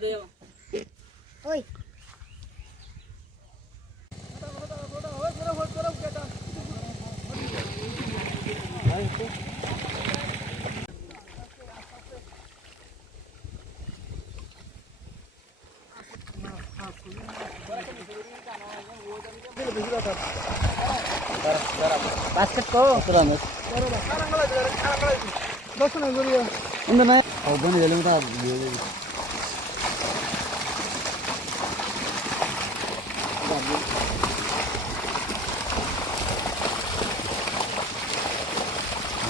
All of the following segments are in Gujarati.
돼요. 어이. 바스켓 거 그러면 사람 가라 그래 사람 가라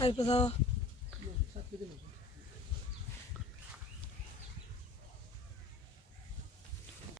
a bydd o